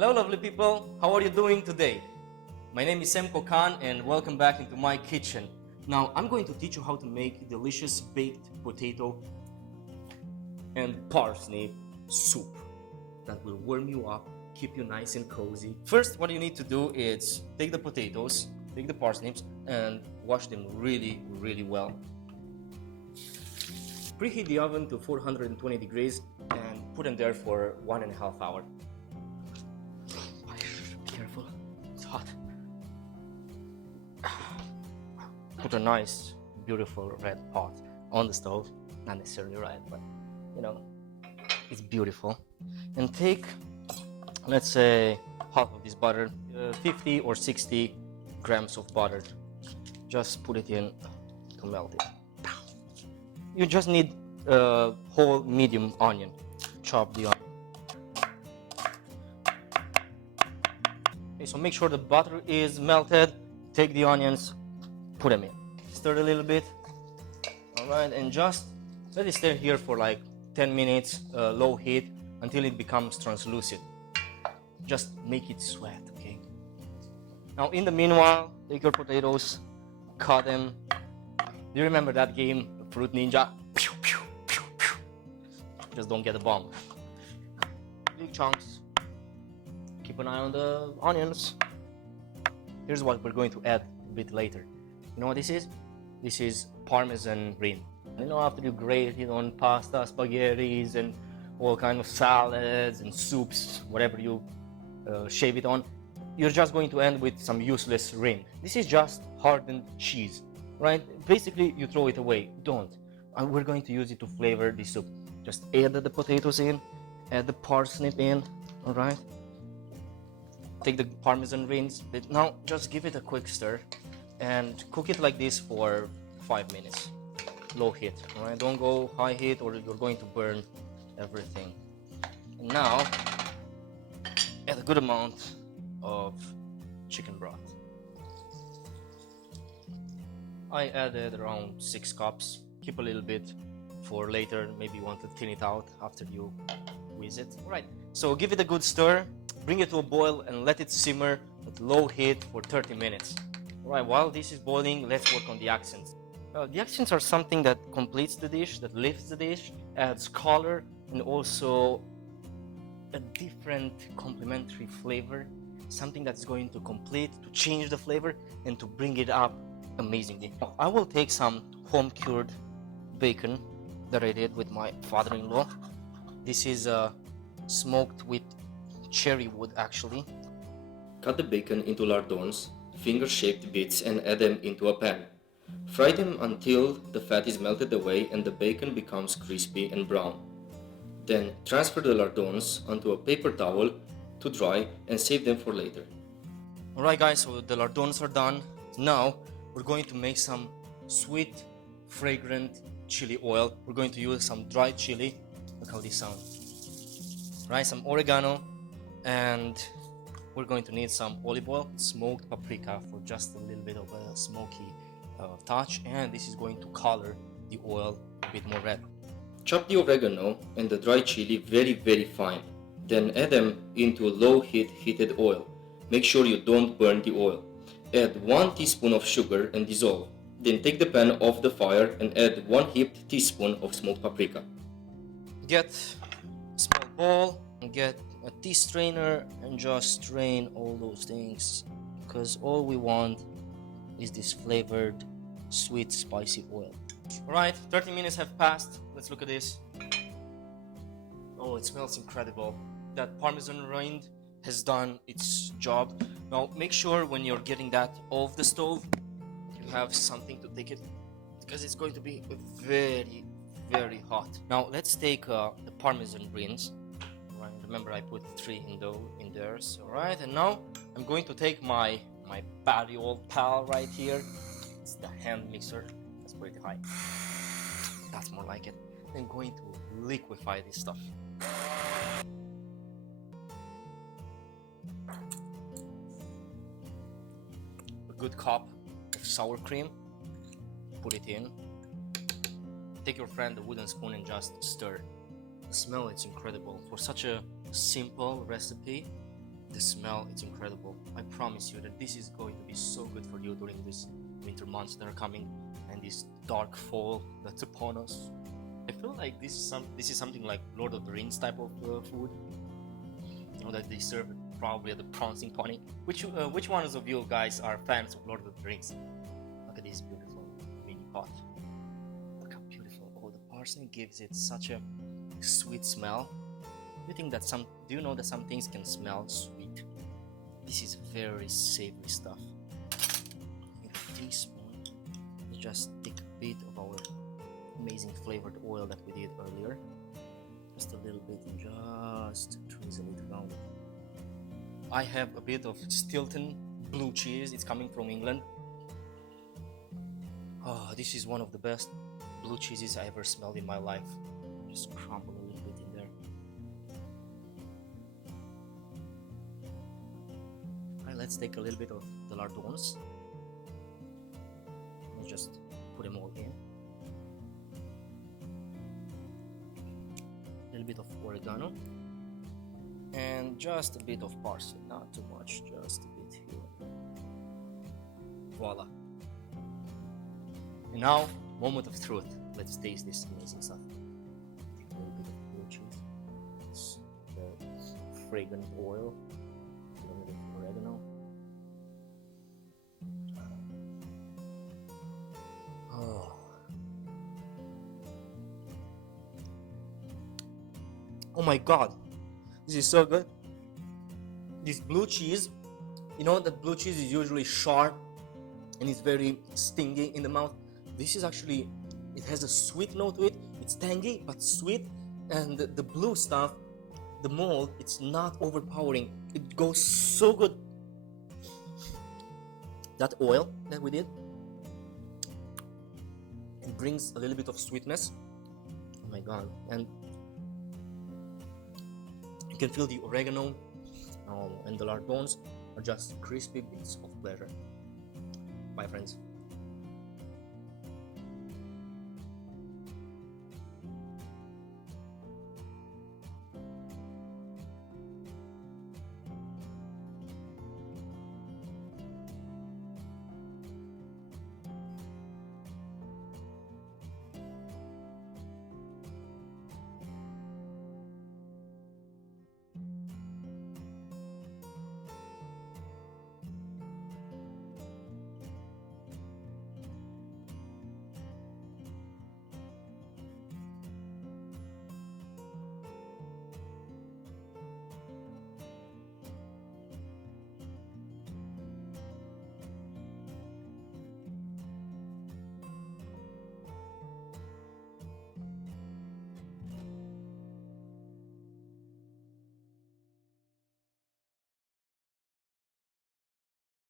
Hello lovely people, how are you doing today? My name is Sam Kokan and welcome back into my kitchen. Now I'm going to teach you how to make delicious baked potato and parsnip soup that will warm you up, keep you nice and cozy. First, what you need to do is take the potatoes, take the parsnips and wash them really well. Preheat the oven to 420 degrees and put them there for 1.5 hours. Be careful, it's hot. Put a nice, beautiful red pot on the stove. Not necessarily red, but you know, it's beautiful. And take, let's say, half of this butter, 50 or 60 grams of butter. Just put it in to melt it. You just need a whole medium onion. Chop the onion. Okay, so make sure the butter is melted. Take the onions, put them in. Stir a little bit. Alright, and just let it stay here for like 10 minutes, low heat, until it becomes translucent. Just make it sweat, okay? Now, in the meanwhile, take your potatoes, cut them. Do you remember that game, Fruit Ninja? Pew, pew, pew, pew. Just don't get a bomb. Big chunks. Keep an eye on the onions. Here's what we're going to add a bit later. You know what this is? This is Parmesan Rind. You know, after you grate it on pasta, spaghettis, and all kind of salads and soups, whatever you shave it on, you're just going to end with some useless Rind. This is just hardened cheese, right? Basically, you throw it away. Don't. And we're going to use it to flavor the soup. Just add the potatoes in, add the parsnip in, all right? Take the Parmesan rinds. Now, just give it a quick stir and cook it like this for 5 minutes. Low heat, all right? Don't go high heat or you're going to burn everything. And now, add a good amount of chicken broth. I added around 6 cups. Keep a little bit for later. Maybe you want to thin it out after you whiz it. All right, so give it a good stir. Bring it to a boil and let it simmer at low heat for 30 minutes. All right, while this is boiling, let's work on the accents. The accents are something that completes the dish, that lifts the dish, adds color, and also a different complementary flavor. Something that's going to complete, to change the flavor, and to bring it up amazingly. I will take some home-cured bacon that I did with my father-in-law. This is smoked with cherry wood, actually. Cut the bacon into lardons, finger-shaped bits, and add them into a pan. Fry them until the fat is melted away and the bacon becomes crispy and brown. Then transfer the lardons onto a paper towel to dry and save them for later. Alright guys, so the lardons are done. Now we're going to make some sweet, fragrant chili oil. We're going to use some dried chili. Look how this sounds. Right, some oregano, and we're going to need some olive oil, smoked paprika for just a little bit of a smoky touch, and this is going to color the oil a bit more red. Chop the oregano and the dried chili very fine. Then add them into low heat heated oil. Make sure you don't burn the oil. Add 1 teaspoon of sugar and dissolve. Then take the pan off the fire and add 1 heaped teaspoon of smoked paprika. Get a small bowl and get a tea strainer and just strain all those things, because all we want is this flavored sweet spicy oil. Alright, 30 minutes have passed. Let's look at this. Oh, it smells incredible. That Parmesan rind has done its job. Now make sure when you're getting that off the stove, you have something to take it, because it's going to be very hot. Now let's take the Parmesan rinds. Right, remember I put 3 in there. Alright, and now I'm going to take my batty old pal right here. It's the hand mixer. That's pretty high. That's more like it. I'm going to liquefy this stuff. A good cup of sour cream. Put it in. Take your friend a wooden spoon and just stir. The smell is incredible. For such a simple recipe, The smell, it's incredible. I promise you that this is going to be so good for you during these winter months that are coming and this dark fall that's upon us. I feel like this is something like Lord of the Rings type of food. You know that they serve probably at the prancing pony. Which ones of you guys are fans of Lord of the Rings? Look at this beautiful mini pot. Look how beautiful. Oh, the parsnip gives it such a sweet smell. Do you know that some things can smell sweet? This is very savory stuff. With a teaspoon, let's just take a bit of our amazing flavored oil that we did earlier. Just a little bit and just drizzle it around. I have a bit of Stilton Blue cheese. It's coming from England. Oh, this is one of the best blue cheeses I ever smelled in my life. Just crumble a little bit in there. Alright, let's take a little bit of the lardons. Let's just put them all in. A little bit of oregano. And just a bit of parsley, not too much, just a bit here. Voila. And now, moment of truth. Let's taste this amazing stuff. Take a little bit of blue cheese, the fragrant oil, a little bit of oregano. Oh. Oh my god, this is so good. This blue cheese, you know that blue cheese is usually sharp and it's very stingy in the mouth. This is actually, it has a sweet note to it. It's tangy but sweet, and the blue stuff, the mold, it's not overpowering. It goes so good. That oil that we did, it brings a little bit of sweetness. Oh my god, and you can feel the oregano and the lardons are just crispy bits of pleasure. Bye friends.